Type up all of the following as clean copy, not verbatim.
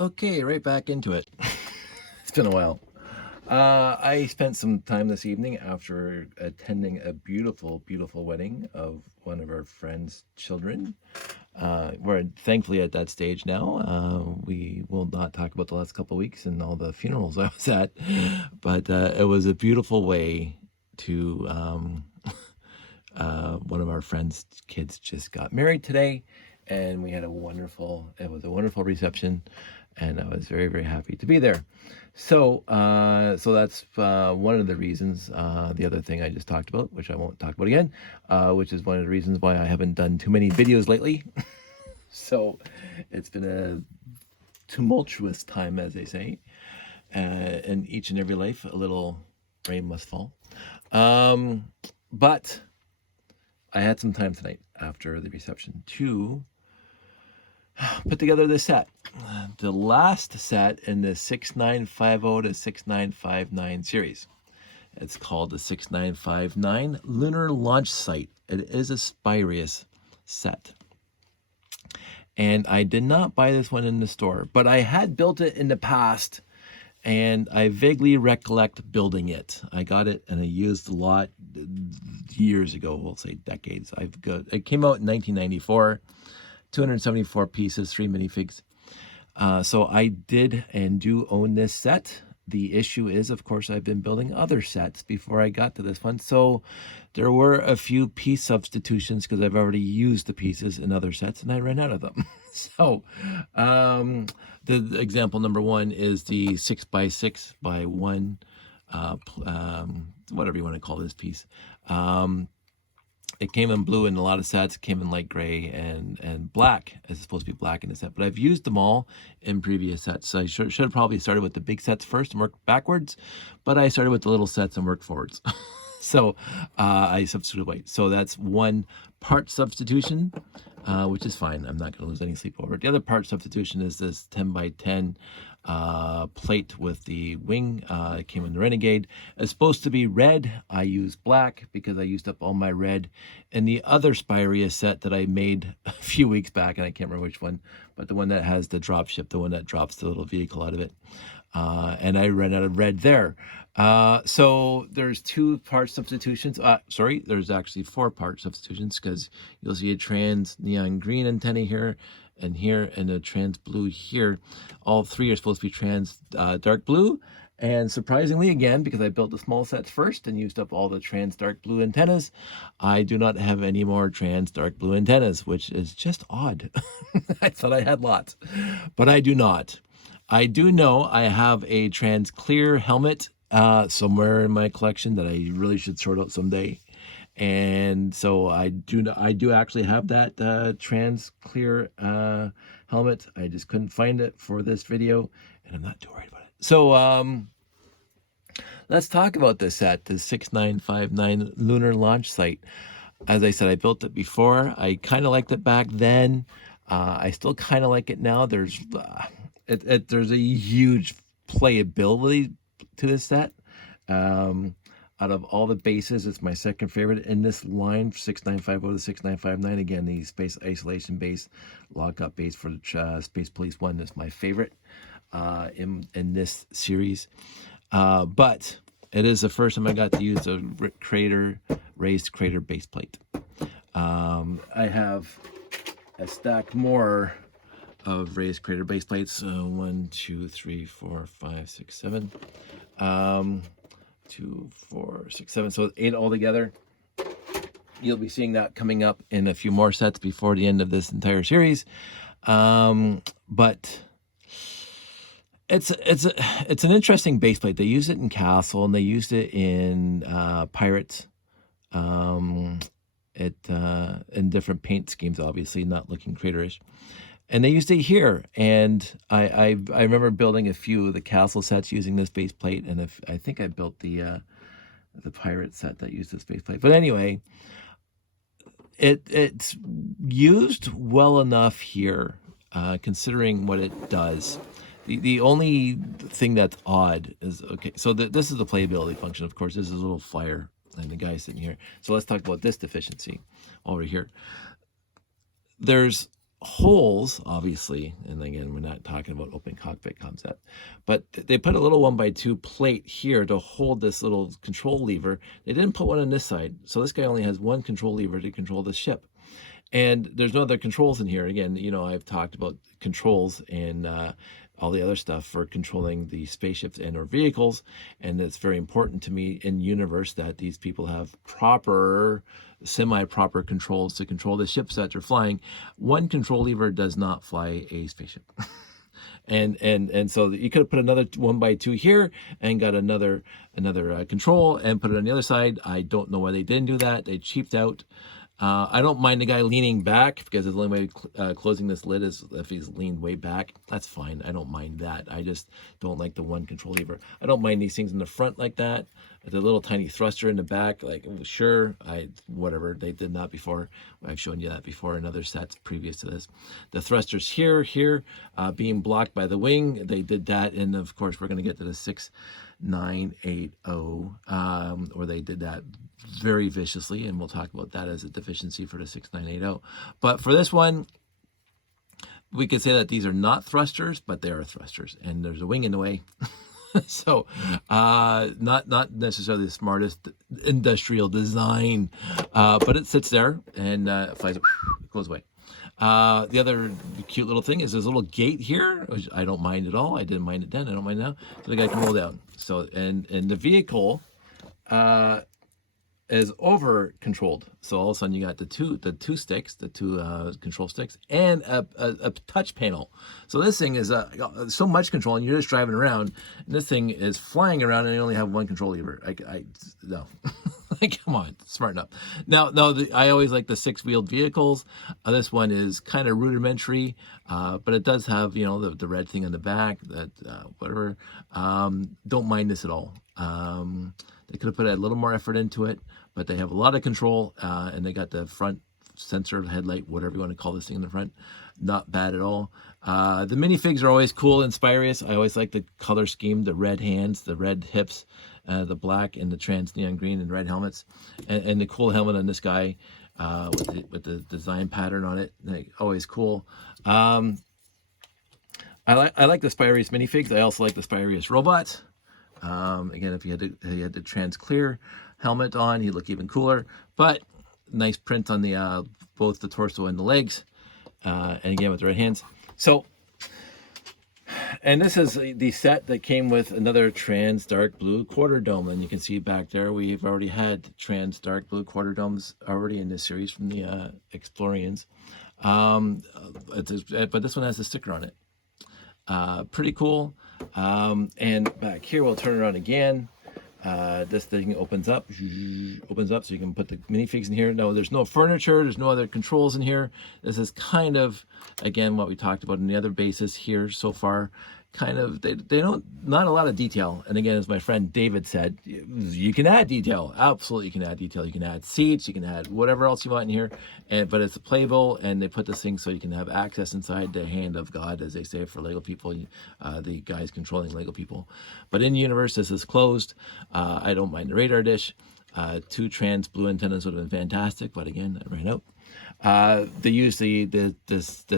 Okay, right back into it. It's been a while. I spent some time this evening after attending a beautiful, beautiful wedding of one of our friends' children. We're thankfully at that stage now. We will not talk about the last couple of weeks and all the funerals I was at, but it was a beautiful way to. One of our friends' kids just got married today, and we had it was a wonderful reception, and I was very, very happy to be there. So that's one of the reasons. The other thing I just talked about, which I won't talk about again, which is one of the reasons why I haven't done too many videos lately. So it's been a tumultuous time, as they say, in each and every life. A little rain must fall. But I had some time tonight after the reception to put together this set. The last set in the 6950 to 6959 series. It's called the 6959 Lunar Launch Site. It is a Spirius set. And I did not buy this one in the store, but I had built it in the past, and I vaguely recollect building it. I got it and I used a lot years ago, we'll say decades. It came out in 1994, 274 pieces, 3 minifigs. So I did and do own this set. The issue is, of course, I've been building other sets before I got to this one. So there were a few piece substitutions because I've already used the pieces in other sets and I ran out of them. So the example number one is the 6x6x1, whatever you want to call this piece. It came in blue in a lot of sets. It came in light gray and black. It's supposed to be black in the set, but I've used them all in previous sets. So I should have probably started with the big sets first and worked backwards, but I started with the little sets and worked forwards. So I substituted white. So that's one part substitution, which is fine. I'm not going to lose any sleep over it. The other part substitution is this 10x10 plate with the wing. It came in the Renegade. It's supposed to be red. I used black because I used up all my red in the other Spirius set that I made a few weeks back, and I can't remember which one, but the one that has the drop ship, the one that drops the little vehicle out of it. And I ran out of red there. So there's 2 part substitutions. There's actually 4 part substitutions because you'll see a trans neon green antenna here and here and a trans blue here. All 3 are supposed to be trans dark blue. And surprisingly, again, because I built the small sets first and used up all the trans dark blue antennas, I do not have any more trans dark blue antennas, which is just odd. I thought I had lots, but I do not. I do know I have a trans clear helmet somewhere in my collection that I really should sort out someday. And so I do actually have that trans clear helmet. I just couldn't find it for this video, and I'm not too worried about it. So let's talk about this set, the 6959 Lunar Launch Site. As I said, I built it before. I kind of liked it back then. I still kind of like it now. There's a huge playability to this set. Out of all the bases, it's my second favorite in this line, 6950 to 6959. Again, the space isolation base, lockup base for the Space Police 1 is my favorite in this series. But it is the first time I got to use a raised crater base plate. I have a stack more of raised crater base plates. 1, 2, 3, 4, 5, 6, 7. 2, 4, 6, 7. So 8 altogether. You'll be seeing that coming up in a few more sets before the end of this entire series. But it's an interesting base plate. They use it in Castle and they used it in Pirates. In different paint schemes, obviously not looking craterish. And they used it here, and I remember building a few of the Castle sets using this base plate, and I think I built the Pirate set that used this base plate. But anyway, it's used well enough here, considering what it does. The only thing that's odd is, okay, so this is the playability function, of course. This is a little flyer, and the guy sitting here. So let's talk about this deficiency while we're here. There's holes, obviously, and again, we're not talking about open cockpit concept, but they put a little 1x2 plate here to hold this little control lever. They didn't put one on this side, so this guy only has one control lever to control the ship. And there's no other controls in here. Again, you know, I've talked about controls and all the other stuff for controlling the spaceships and or vehicles, and it's very important to me in universe that these people have proper, semi-proper controls to control the ships that they're flying. One control lever does not fly a spaceship. And so you could have put another 1x2 here and got another control and put it on the other side. I don't know why they didn't do that. They cheaped out. I don't mind the guy leaning back, because the only way closing this lid is if he's leaned way back. That's fine. I don't mind that. I just don't like the one control lever. I don't mind these things in the front like that. The little tiny thruster in the back, like, sure, whatever. They did that before. I've shown you that before in other sets previous to this. The thrusters here, being blocked by the wing. They did that, and of course, we're going to get to the 6980, where they did that very viciously, and we'll talk about that as a deficiency for the 6980. But for this one, we could say that these are not thrusters, but they are thrusters, and there's a wing in the way. So not necessarily the smartest industrial design, but it sits there and flies, goes away. The other cute little thing is there's a little gate here, which I don't mind at all. I didn't mind it then, I don't mind now. So the guy can roll down. So and the vehicle is over controlled. So all of a sudden you got the two sticks, the two control sticks, and a touch panel. So this thing is so much control, and you're just driving around, and this thing is flying around, and you only have one control lever. No. Come on, smarten up. Now, I always like the 6-wheeled vehicles. This one is kind of rudimentary, but it does have, you know, the red thing on the back, that whatever. Don't mind this at all. They could have put a little more effort into it, but they have a lot of control, and they got the front sensor, headlight, whatever you want to call this thing in the front. Not bad at all. The minifigs are always cool and spurious. I always like the color scheme, the red hands, the red hips, the black and the trans neon green and red helmets, and the cool helmet on this guy with the design pattern on it. Like, always cool. I like the spurious minifigs. I also like the spurious robots. Again, if you had the trans clear helmet on, he'd look even cooler. But nice print on the both the torso and the legs, and again with the red hands. So, and this is the set that came with another trans dark blue quarter dome, and you can see back there we've already had trans dark blue quarter domes already in this series from the Explorians. But this one has a sticker on it. Pretty cool. And back here, we'll turn around again. This thing opens up so you can put the minifigs in here. No, there's no furniture, there's no other controls in here. This is kind of, again, what we talked about in the other bases here so far. Kind of, they don't, not a lot of detail. And again, as my friend David said, you can add detail. Absolutely, you can add detail. You can add seats, you can add whatever else you want in here. But it's playable, and they put this thing so you can have access inside the hand of God, as they say for Lego people, the guys controlling Lego people. But in universe, this is closed. I don't mind the radar dish. 2 trans blue antennas would have been fantastic, but again, I ran out. They use the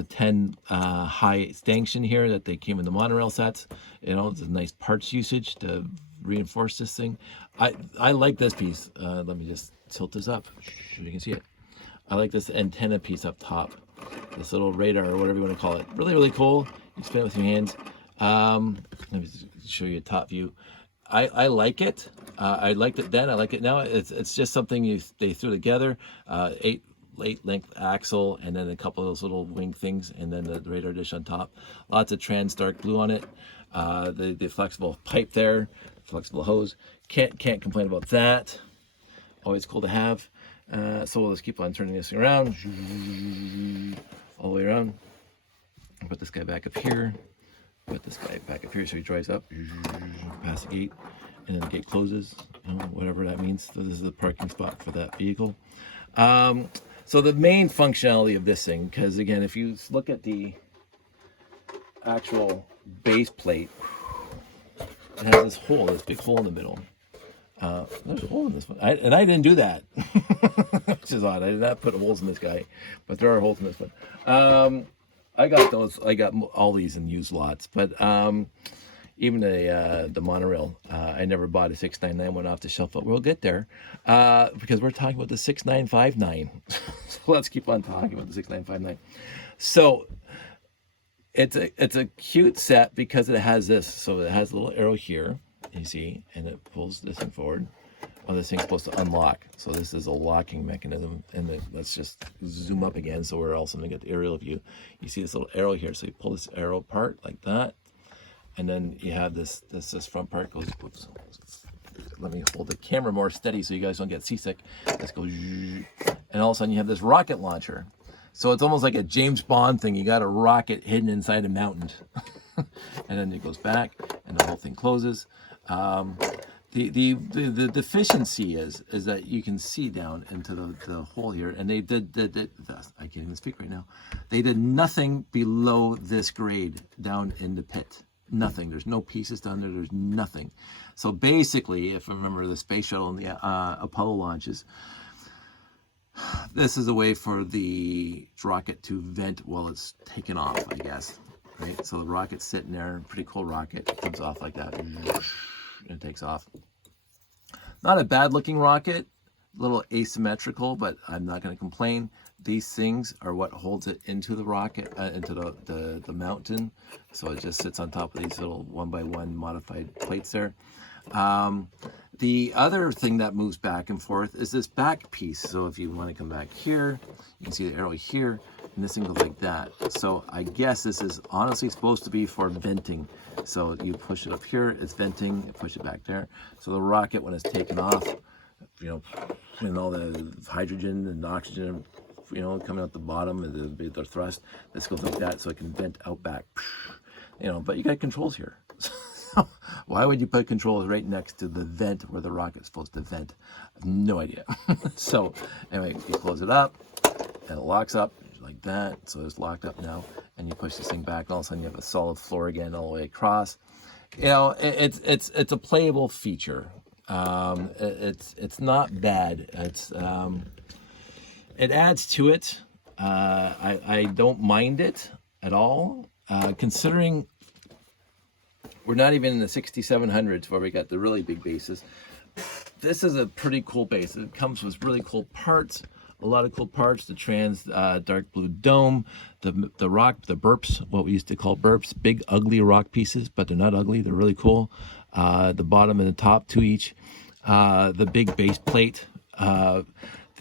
10 high stanchion here that they came in the monorail sets. You know, it's a nice parts usage to reinforce this thing. I like this piece. Let me just tilt this up so you can see it. I like this antenna piece up top, this little radar or whatever you want to call it. Really, really cool. You can spin it with your hands. Let me show you a top view. I like it. I liked it then. I like it now. It's just something they threw together. 8 length axle, and then a couple of those little wing things, and then the radar dish on top. Lots of trans dark blue on it. The flexible pipe there, flexible hose. Can't complain about that. Always cool to have. So we'll just keep on turning this thing around, all the way around. Put this guy back up here. Put this guy back up here so he dries up. Past the gate, and then the gate closes. You know, whatever that means. So this is the parking spot for that vehicle. So the main functionality of this thing, because again, if you look at the actual base plate, it has this hole, this big hole in the middle. There's a hole in this one, and I didn't do that, which is odd. I did not put holes in this guy, but there are holes in this one. I got those. I got all these in used lots, but even the monorail, I never bought a 699 one off the shelf, but we'll get there because we're talking about the 6959. So let's keep on talking about the 6959. So it's a cute set because it has this. So it has a little arrow here, you see, and it pulls this thing forward. Well, this thing's supposed to unlock. So this is a locking mechanism. And let's just zoom up again so we're also going to get the aerial view. You see this little arrow here. So you pull this arrow apart like that. And then you have this front part goes, whoops, let me hold the camera more steady so you guys don't get seasick. This goes, and all of a sudden you have this rocket launcher. So it's almost like a James Bond thing. You got a rocket hidden inside a mountain. And then it goes back and the whole thing closes. The deficiency is that you can see down into the hole here, and they did I can't even speak right now. They did nothing below this grade down in the pit. Nothing. There's no pieces down there. There's nothing. So basically, if I remember the space shuttle and the Apollo launches, this is a way for the rocket to vent while it's taken off, I guess. Right. So the rocket's sitting there, pretty cool rocket. It comes off like that. And it takes off. Not a bad looking rocket, a little asymmetrical, but I'm not going to complain. These things are what holds it into the rocket, into the mountain. So it just sits on top of these little 1x1 modified plates there. The other thing that moves back and forth is this back piece. So if you want to come back here, you can see the arrow here, and this thing goes like that. So I guess this is honestly supposed to be for venting. So you push it up here, it's venting, you push it back there. So the rocket, when it's taken off, you know, and all the hydrogen and oxygen, you know, coming out the bottom of the thrust, this goes like that so it can vent out back. You know, but you got controls here. Why would you put controls right next to the vent where the rocket's supposed to vent? I have no idea. So anyway, you close it up and it locks up like that. So it's locked up now, and you push this thing back, and all of a sudden you have a solid floor again all the way across. You know, it's a playable feature. It's not bad. It adds to it. I don't mind it at all, considering we're not even in the 6700s where we got the really big bases. This is a pretty cool base. It comes with really cool parts, a lot of cool parts. The trans dark blue dome, the rock, the burps, what we used to call burps, big ugly rock pieces, but they're not ugly. They're really cool. The bottom and the top, two each. The big base plate.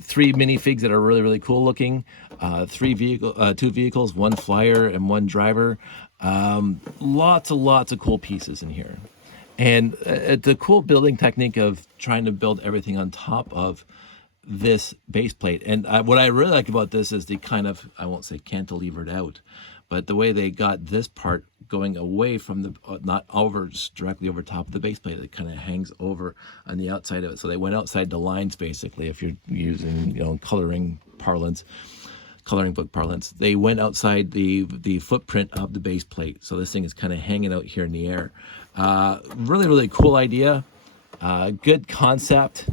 3 minifigs that are really, really cool looking. 2 vehicles, 1 flyer and 1 driver. Lots of cool pieces in here. And the cool building technique of trying to build everything on top of this base plate. And what I really like about this is the kind of, I won't say cantilevered out, but the way they got this part going away from the, not over, just directly over top of the base plate. It kind of hangs over on the outside of it. So they went outside the lines, basically, if you're using, you know, coloring book parlance. They went outside the footprint of the base plate. So this thing is kind of hanging out here in the air. Really, really cool idea. Good concept.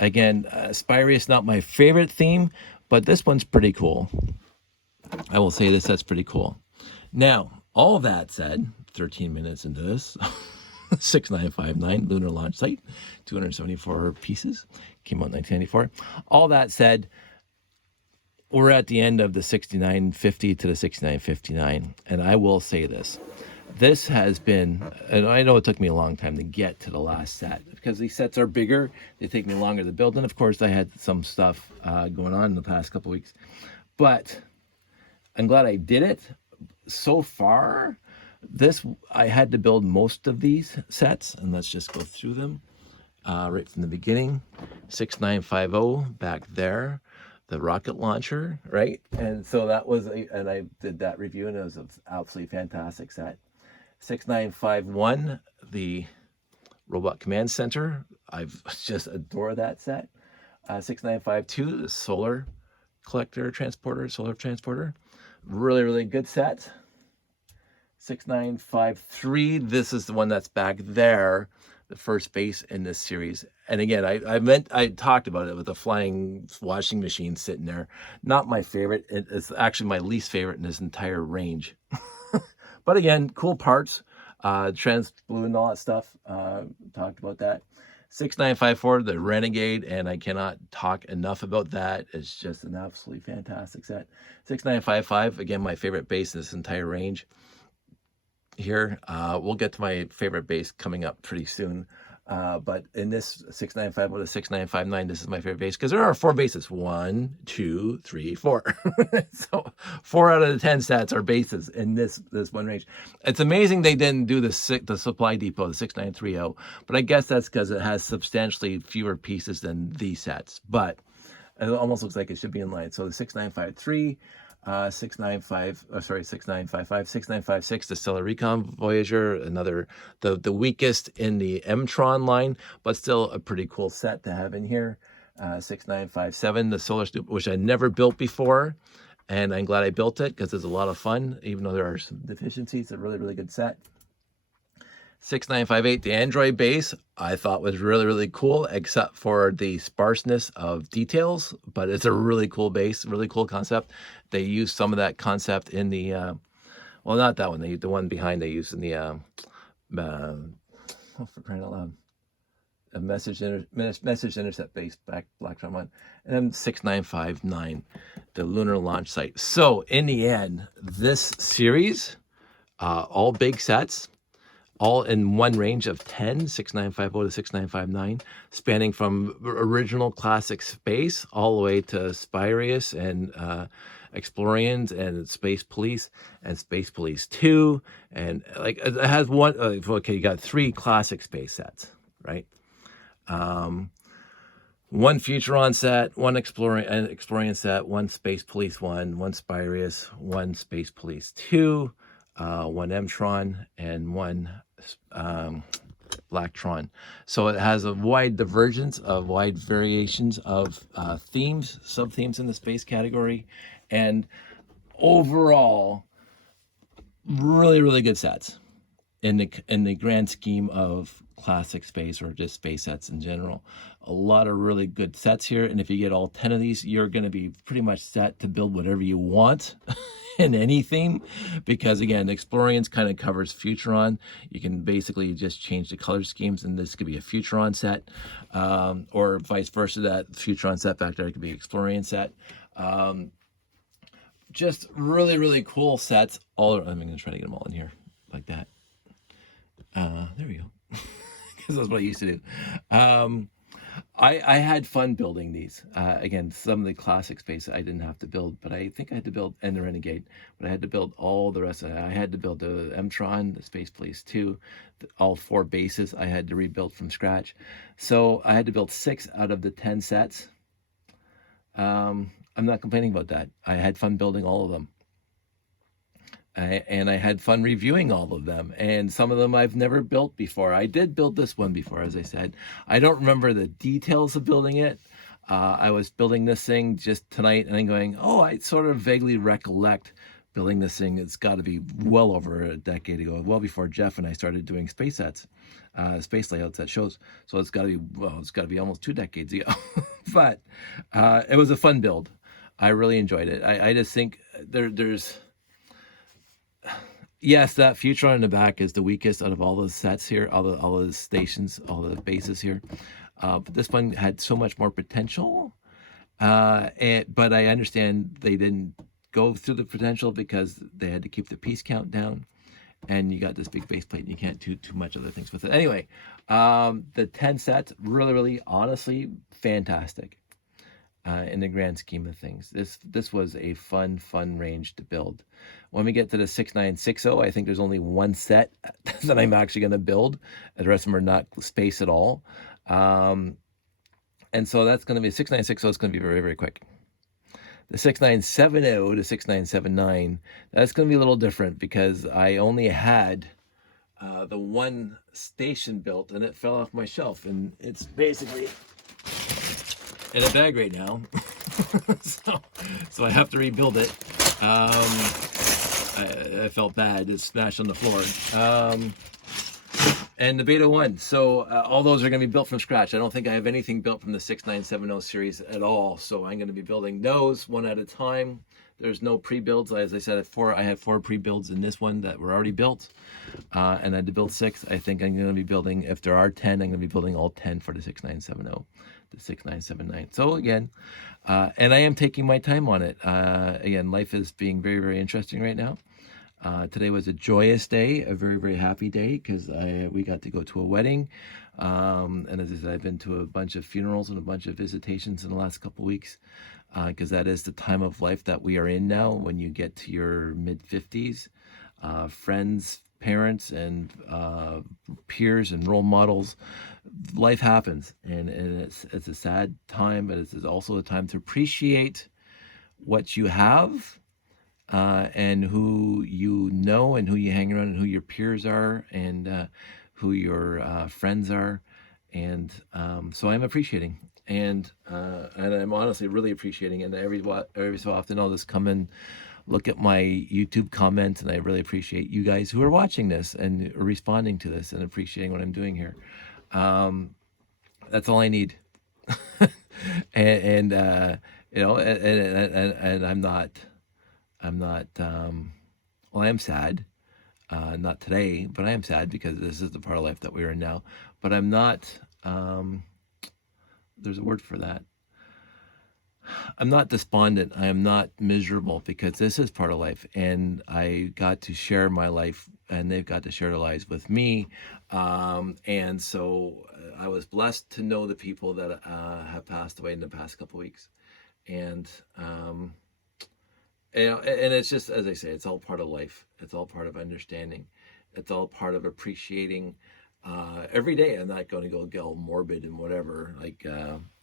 Again, Spirey is not my favorite theme, but this one's pretty cool. I will say this, that's pretty cool. Now, all that said, 13 minutes into this, 6959 Lunar launch site, 274 pieces, came out in 1994. All that said, we're at the end of the 6950 to the 6959, and I will say this. This has been, and I know it took me a long time to get to the last set because these sets are bigger. They take me longer to build, and of course I had some stuff going on in the past couple weeks. But I'm glad I did it. So far, I had to build most of these sets, and let's just go through them right from the beginning. 6950 back there. The rocket launcher, right? And so that was, and I did that review, and it was an absolutely fantastic set. 6951, the robot command center. I've just adore that set. 6952, the solar transporter. Really, really good set. 6953, this is the one that's back there. the first base in this series. And again, I talked about it with a flying washing machine sitting there. Not my favorite. It's actually my least favorite in this entire range. But again, cool parts, trans blue and all that stuff. Talked about that. 6954, the Renegade, and I cannot talk enough about that. It's just an absolutely fantastic set. 6955, again, my favorite base in this entire range. Here, we'll get to my favorite base coming up pretty soon. But in this 695 with a 6959, this is my favorite base because there are 4 bases. 1, 2, 3, 4. So 4 out of the 10 sets are bases in this one range. It's amazing they didn't do the Supply Depot, the 6930, but I guess that's because it has substantially fewer pieces than these sets. But it almost looks like it should be in line. So the 6953. 6955, 6956, the Stellar Recon Voyager, another, the weakest in the M-Tron line, but still a pretty cool set to have in here. 6957, the Solar Snoop, which I never built before, and I'm glad I built it because it's a lot of fun, even though there are some deficiencies. It's a really, really good set. 6958, the Android base, I thought was really, really cool, except for the sparseness of details, but it's a really cool base, really cool concept. They used some of that concept in the, well, not that one, the one behind they used in the, oh, for crying out loud, a message intercept base, Blacktron one, and then 6959, the lunar launch site. So in the end, this series, all big sets, all in one range of 10, 6950 to 6959, spanning from original classic space all the way to Spirius and Explorians and Space Police and Space Police 2. And like it has one, okay, you got 3 classic space sets, right? One Futuron set, one Explorian set, one Space Police 1, one Spirius, one Space Police 2, one M-Tron, and one Blacktron. So it has a wide divergence of wide variations of themes, sub-themes in the space category, and overall, really, really good sets in the grand scheme of classic space or just space sets in general. A lot of really good sets here, and if you get all 10 of these, you're going to be pretty much set to build whatever you want in any theme, because again, Explorians kind of covers Futuron. You can basically just change the color schemes, and this could be a Futuron set, or vice versa, that Futuron set back there could be Explorian set. Just really, really cool sets. I'm going to try to get them all in here like that. There we go. Because that's what I used to do. I had fun building these. Again, some of the classic space I didn't have to build, but I think I had to build, and the Renegade, but I had to build all the rest of it. I had to build the M-Tron, the Space Police 2, all 4 bases I had to rebuild from scratch. So I had to build 6 out of the 10 sets. I'm not complaining about that. I had fun building all of them. And I had fun reviewing all of them, and some of them I've never built before. I did build this one before, as I said. I don't remember the details of building it. I was building this thing just tonight, and I'm going, oh, I sort of vaguely recollect building this thing. It's got to be well over a decade ago, well before Jeff and I started doing space sets, space layouts at shows. So it's got to be, well, it's got to be almost 2 decades ago. But it was a fun build. I really enjoyed it. I just think there's... Yes, that Futuron in the back is the weakest out of all the sets here, all the stations, all the bases here. But this one had so much more potential. But I understand they didn't go through the potential because they had to keep the piece count down. And you got this big base plate and you can't do too much other things with it. Anyway, the 10 sets, really, really, honestly, fantastic. In the grand scheme of things, this was a fun range to build. When we get to the 6960, I think there's only 1 set that I'm actually going to build. The rest of them are not space at all. And so that's going to be 6960. It's going to be very, very quick. The 6970 to 6979, that's going to be a little different because I only had the 1 station built, and it fell off my shelf, and it's basically in a bag right now. so I have to rebuild it. I felt bad. It smashed on the floor. And the Beta 1. So all those are going to be built from scratch. I don't think I have anything built from the 6970 series at all. So I'm going to be building those one at a time. There's no pre-builds. As I said, I had 4 pre-builds in this one that were already built. And I had to build 6. I think I'm going to be building, if there are 10, I'm going to be building all 10 for the 6970, the 6979. So again, and I am taking my time on it. Again, life is being very, very interesting right now. Today was a joyous day, a very, very happy day, because we got to go to a wedding. And as I said, I've been to a bunch of funerals and a bunch of visitations in the last couple of weeks, because that is the time of life that we are in now. When you get to your mid-50s, friends, parents, and peers and role models, life happens. And it's a sad time, but it's also a time to appreciate what you have, and who you know, and who you hang around, and who your peers are, and who your friends are. And so I'm appreciating, and I'm honestly really appreciating. And every so often I'll just come and look at my YouTube comments, and I really appreciate you guys who are watching this and are responding to this and appreciating what I'm doing here. That's all I need. and you know, and I'm not, well, I am sad, not today, but I am sad because this is the part of life that we're in now. But I'm not, there's a word for that. I'm not despondent. I am not miserable, because this is part of life, and I got to share my life, and they've got to share their lives with me. And so I was blessed to know the people that have passed away in the past couple of weeks. And it's just, as I say, it's all part of life. It's all part of understanding. It's all part of appreciating every day. I'm not going to go morbid and whatever, like,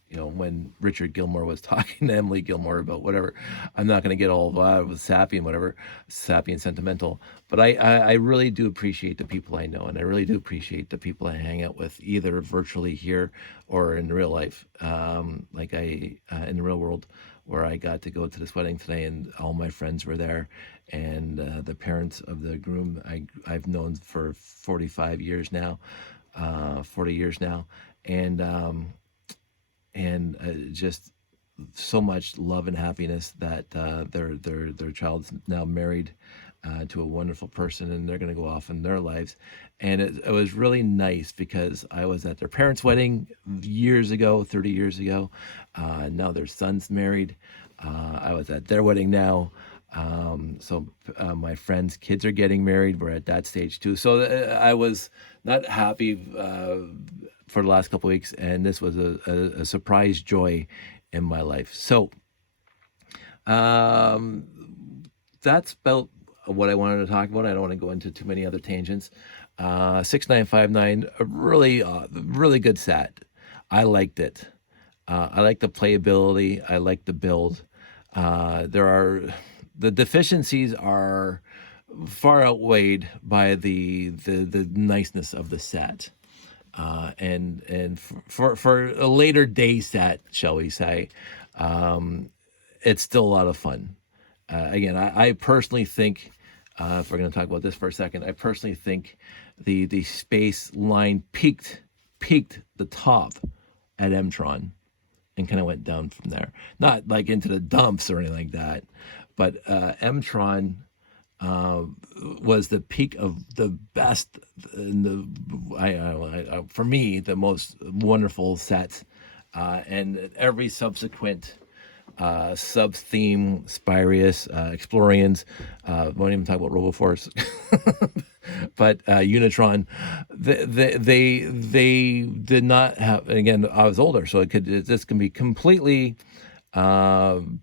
you know, when Richard Gilmore was talking to Emily Gilmore about whatever, I'm not going to get all sappy and whatever, sappy and sentimental. But I really do appreciate the people I know, and I really do appreciate the people I hang out with, either virtually here or in real life, like in the real world, where I got to go to this wedding today, and all my friends were there, and the parents of the groom I've known for 45 years now, 40 years now, and just so much love and happiness that their child's now married to a wonderful person, and they're going to go off in their lives. And it was really nice, because I was at their parents' wedding years ago, 30 years ago. Now their son's married. I was at their wedding now. So my friends' kids are getting married. We're at that stage too. So I was not happy for the last couple of weeks, and this was a surprise joy in my life. So that's about what I wanted to talk about. I don't want to go into too many other tangents. 6959, a really good set. I liked it. I like the playability. I like the build. The deficiencies are far outweighed by the niceness of the set. And for a later day set, shall we say, it's still a lot of fun. Again, I personally think, if we're going to talk about this for a second, I personally think the space line peaked the top at Mtron, and kind of went down from there. Not like into the dumps or anything like that, but Mtron was the peak of the best, for me, the most wonderful set, and every subsequent sub-theme, Spirius, Explorians, won't even talk about RoboForce, but Unitron, they did not have, and again, I was older, so this can be completely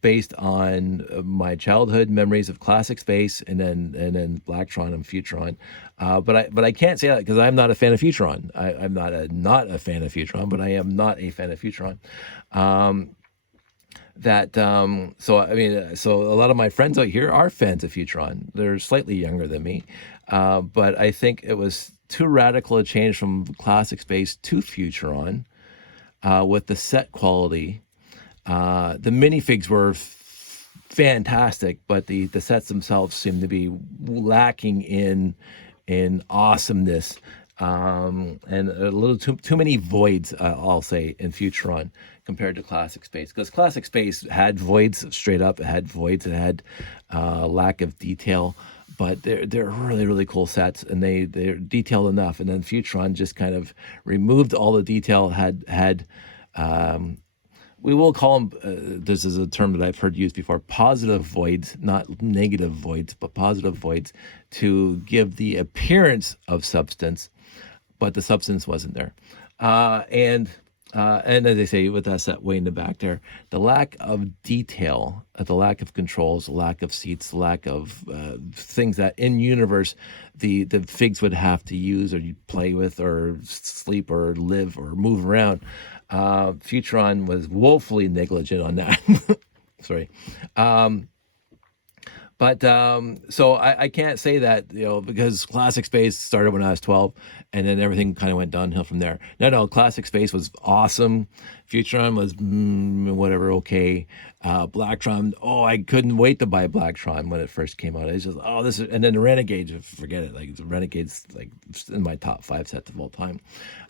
based on my childhood memories of classic space, and then Blacktron and Futron. But I can't say that, because I'm not a fan of Futron. I'm not a fan of Futron, but I am not a fan of Futron. So I mean, so a lot of my friends out here are fans of Futron. They're slightly younger than me, but I think it was too radical a change from classic space to Futron, with the set quality. The minifigs were fantastic, but the sets themselves seem to be lacking in awesomeness. and a little too many voids, I'll say, in Futuron compared to Classic Space. Because Classic Space had voids straight up. It had voids. It had lack of detail. But they're really, really cool sets, and they're detailed enough. And then Futuron just kind of removed all the detail. Had we will call them, this is a term that I've heard used before, positive voids, not negative voids, but positive voids, to give the appearance of substance, but the substance wasn't there. And as I say, with that set way in the back there, the lack of detail, the lack of controls, the lack of seats, the lack of things that in universe the figs would have to use or you play with or sleep or live or move around. Futuron was woefully negligent on that. Sorry. But so I can't say that, because Classic Space started when I was 12, and then everything kind of went downhill from there. No, Classic Space was awesome. Futuron was whatever, okay. Blacktron, I couldn't wait to buy Blacktron when it first came out. It's just, this is, and then the Renegades, forget it. Like the Renegades, like in my top 5 sets of all time.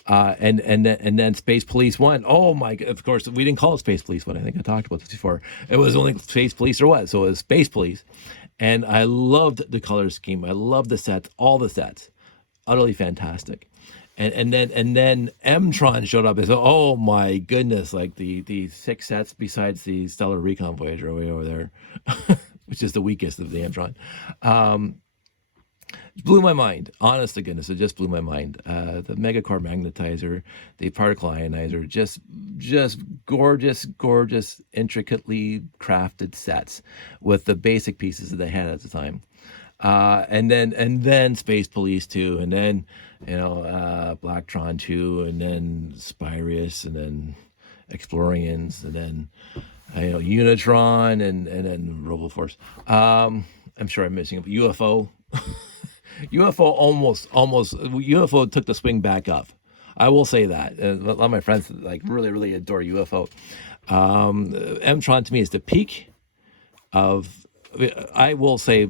And then Space Police 1. Oh my! Of course, we didn't call it Space Police 1. I think I talked about this before. It was only Space Police or what? So it was Space Police, and I loved the color scheme. I loved the sets, all the sets, utterly fantastic. And then M-Tron showed up and said, "Oh my goodness!" Like the 6 sets besides the Stellar Recon Voyager way over there, which is the weakest of the M-Tron. Blew my mind. Honest to goodness, it just blew my mind. The Megacore Magnetizer, the Particle Ionizer, just gorgeous, intricately crafted sets with the basic pieces that they had at the time. And then Space Police 2, and then Blacktron 2, and then Spyrius, and then Explorians, and then Unitron, and then RoboForce. I'm sure I'm missing a UFO. UFO almost UFO took the swing back up. I will say that. A lot of my friends really adore UFO. M-Tron to me is the peak of. I will say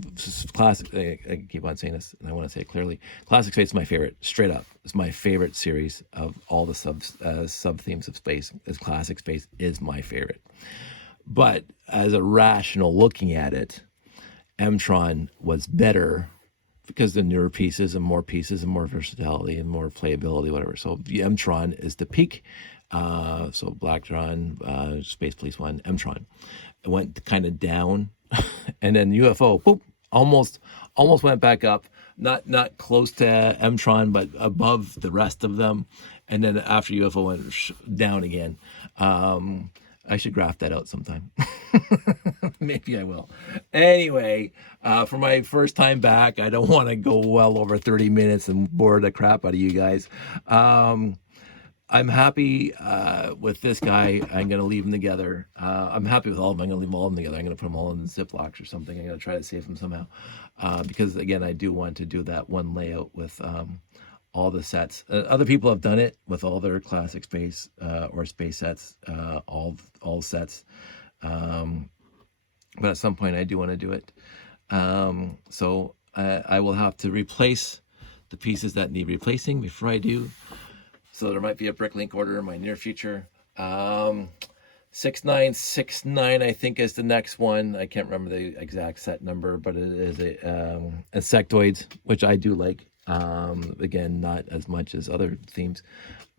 classic. I keep on saying this, and I want to say it clearly. Classic Space is my favorite. Straight up, it's my favorite series of all the sub themes of space. Is Classic Space is my favorite. But as a rational looking at it, M-Tron was better because the newer pieces and more versatility and more playability, whatever. So the M-Tron is the peak. So Blacktron, Space Police 1, M-Tron. It went kind of down. And then UFO, boop, almost went back up. Not close to M-Tron, but above the rest of them. And then after UFO went down again. I should graph that out sometime. Maybe I will. Anyway, for my first time back, I don't want to go well over 30 minutes and bore the crap out of you guys. I'm happy with this guy. I'm going to leave them together. I'm happy with all of them. I'm going to leave them all together. I'm going to put them all in Ziplocs or something. I'm going to try to save them somehow. Because, again, I do want to do that one layout with all the sets. Other people have done it with all their Classic Space or space sets, all sets. But at some point I do want to do it. So I will have to replace the pieces that need replacing before I do. So there might be a Bricklink order in my near future. 6969 I think is the next one. I can't remember the exact set number, but it is a insectoids, which I do like. Again, not as much as other themes,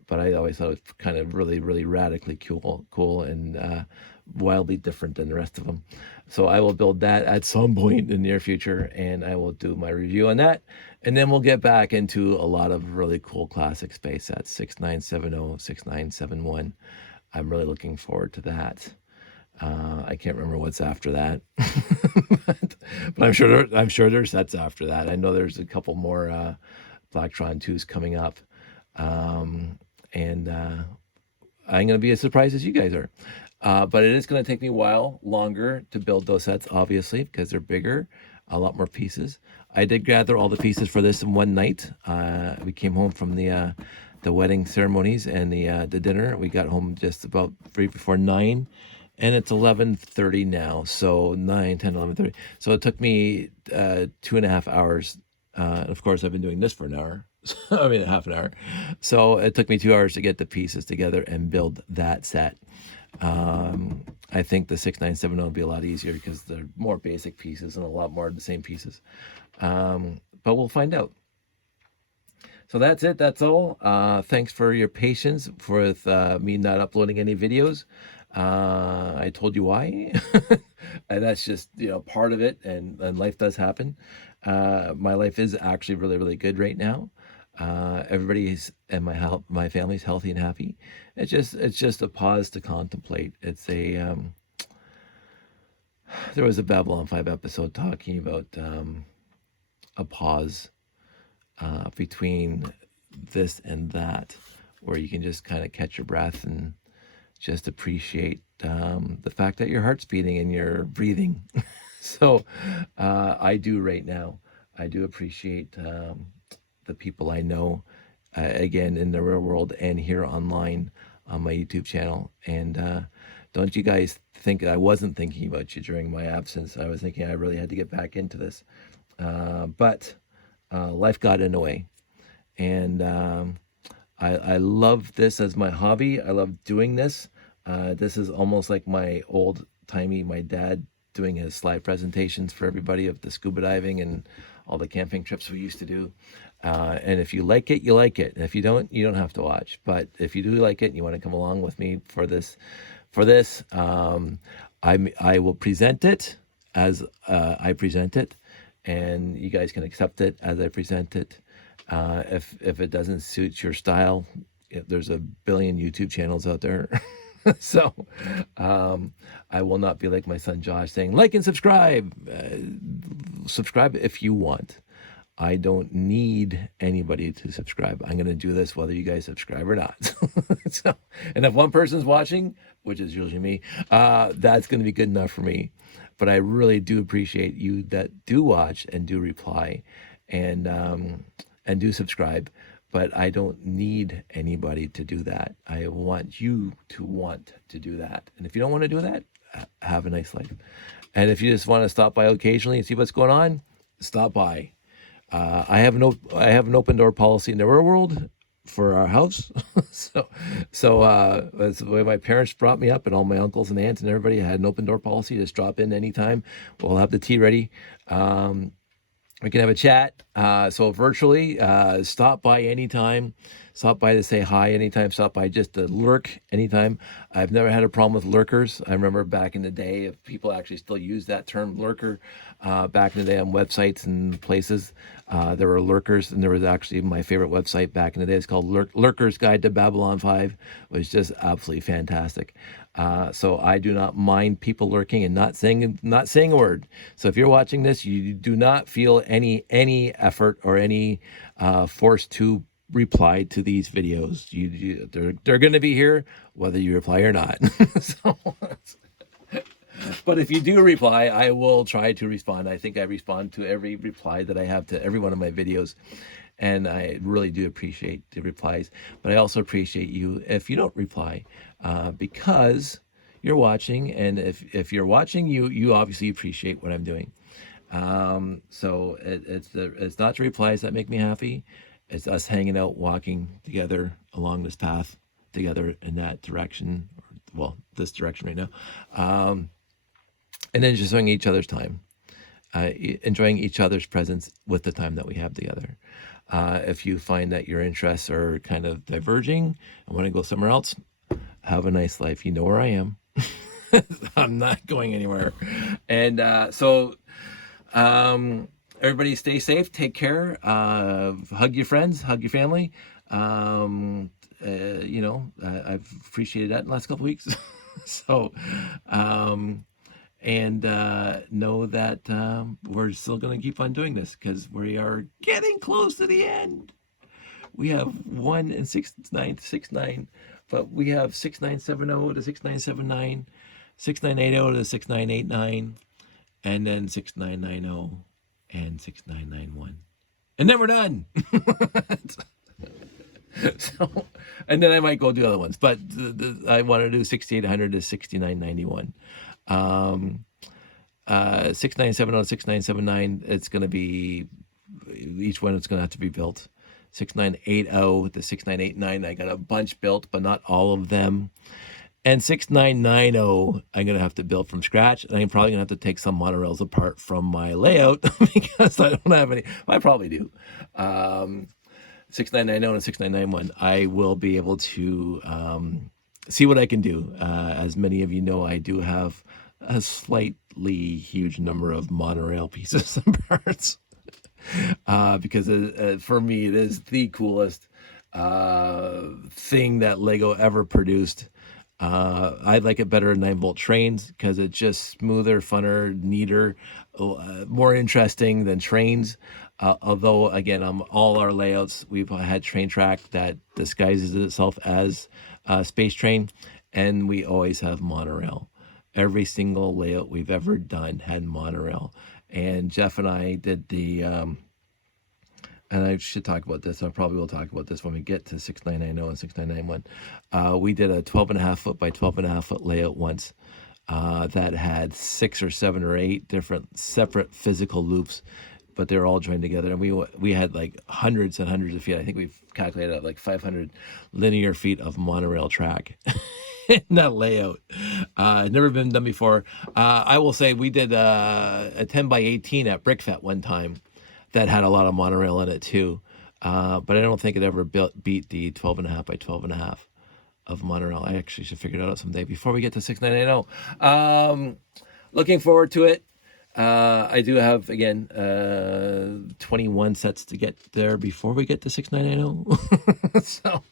but I always thought it was kind of really radically cool and wildly different than the rest of them. So I will build that at some point in the near future, and I will do my review on that. And then we'll get back into a lot of really cool Classic Space sets, 6970, 6971. I'm really looking forward to that. I can't remember what's after that, but I'm sure there's sets after that. I know there's a couple more Blacktron 2s coming up, and I'm going to be as surprised as you guys are. But it is going to take me a while longer to build those sets, obviously, because they're bigger, a lot more pieces. I did gather all the pieces for this in one night. We came home from the wedding ceremonies and the dinner. We got home just about right before 9. And it's 11:30 now, so 9, 10, 11:30. So it took me 2.5 hours. And of course, I've been doing this for an hour. I mean, half an hour. So it took me 2 hours to get the pieces together and build that set. I think the 6970 will be a lot easier because they're more basic pieces and a lot more of the same pieces. But we'll find out. So that's it. That's all. Thanks for your patience with me not uploading any videos. I told you why. And that's just, part of it. And life does happen. My life is actually really, really good right now. Everybody's and my family's healthy and happy. It's just a pause to contemplate. It's a there was a Babylon 5 episode talking about a pause between this and that, where you can just kind of catch your breath and just appreciate the fact that your heart's beating and you're breathing. So I do right now. I do appreciate the people I know, again, in the real world and here online on my YouTube channel. And don't you guys think I wasn't thinking about you during my absence. I was thinking I really had to get back into this. But life got in the way. And I love this as my hobby. I love doing this. This is almost like my my dad doing his slide presentations for everybody of the scuba diving and all the camping trips we used to do. And if you like it, you like it. And if you don't have to watch. But if you do like it and you want to come along with me for this, I will present it as I present it, and you guys can accept it as I present it. If it doesn't suit your style, there's a billion YouTube channels out there. So I will not be like my son Josh saying, like and subscribe. Subscribe if you want. I don't need anybody to subscribe. I'm going to do this whether you guys subscribe or not. So, and if one person's watching, which is usually me, that's going to be good enough for me. But I really do appreciate you that do watch and do reply and do subscribe. But I don't need anybody to do that. I want you to want to do that. And if you don't want to do that, have a nice life. And if you just want to stop by occasionally and see what's going on, stop by. I have an open door policy in the real world for our house. so that's the way my parents brought me up, and all my uncles and aunts and everybody had an open door policy. Just drop in anytime. We'll have the tea ready. We can have a chat. So virtually, stop by anytime. Stop by to say hi anytime. Stop by just to lurk anytime. I've never had a problem with lurkers. I remember back in the day, if people actually still use that term lurker, back in the day on websites and places, there were lurkers, and there was actually my favorite website back in the day. It's called Lurker's Guide to Babylon 5. It was just absolutely fantastic. So I do not mind people lurking and not saying a word. So if you're watching this, you do not feel any effort or any force to reply to these videos. They're going to be here whether you reply or not. So, but if you do reply, I will try to respond. I think I respond to every reply that I have to every one of my videos. And I really do appreciate the replies. But I also appreciate you if you don't reply, because you're watching. And if you're watching, you obviously appreciate what I'm doing. So it's not the replies that make me happy. It's us hanging out, walking together along this path together in that direction. Well, this direction right now. And then just enjoying each other's time. Enjoying each other's presence with the time that we have together. If you find that your interests are kind of diverging and want to go somewhere else, have a nice life. You know where I am. I'm not going anywhere. And so everybody stay safe, take care, hug your friends, hug your family. I've appreciated that in the last couple of weeks. So, and know that we're still going to keep on doing this because we are getting close to the end. We have 1 and 6969, but we have 6970 to 6979, 6980 to 6989, and then 6990 and 6991. And then we're done. So, and then I might go do other ones, but I want to do 6800 to 6991. 6970 to 6979, it's going to be, each one it's going to have to be built. 6980, the 6989. I got a bunch built, but not all of them. And 6990, I'm going to have to build from scratch. And I'm probably going to have to take some monorails apart from my layout because I don't have any. I probably do. 6990 and 6991, I will be able to see what I can do. As many of you know, I do have a slightly huge number of monorail pieces and parts because for me, it is the coolest thing that Lego ever produced. I like it better than 9-volt trains because it's just smoother, funner, neater, more interesting than trains. Although, again, all our layouts, we've had train track that disguises itself as space train, and we always have monorail. Every single layout we've ever done had monorail. And Jeff and I did the... and I should talk about this. I probably will talk about this when we get to 6990 and 6991. We did a 12.5 foot by 12.5 foot layout once that had 6 or 7 or 8 different separate physical loops, but they're all joined together. And we had like hundreds and hundreds of feet. I think we've calculated out like 500 linear feet of monorail track in that layout. Never been done before. I will say we did a 10 by 18 at BrickFet one time that had a lot of monorail in it too. But I don't think it ever beat the 12.5 by 12.5 of monorail. I actually should figure it out someday before we get to 6980. Looking forward to it. I do have, again, 21 sets to get there before we get to 6980. So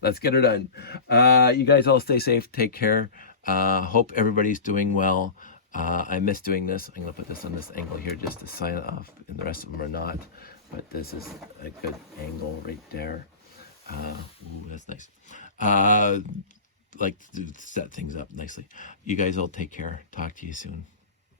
let's get her done. You guys all stay safe. Take care. Hope everybody's doing well. I miss doing this. I'm going to put this on this angle here just to sign it off, and the rest of them are not. But this is a good angle right there. Ooh, that's nice. Like to set things up nicely. You guys all take care. Talk to you soon.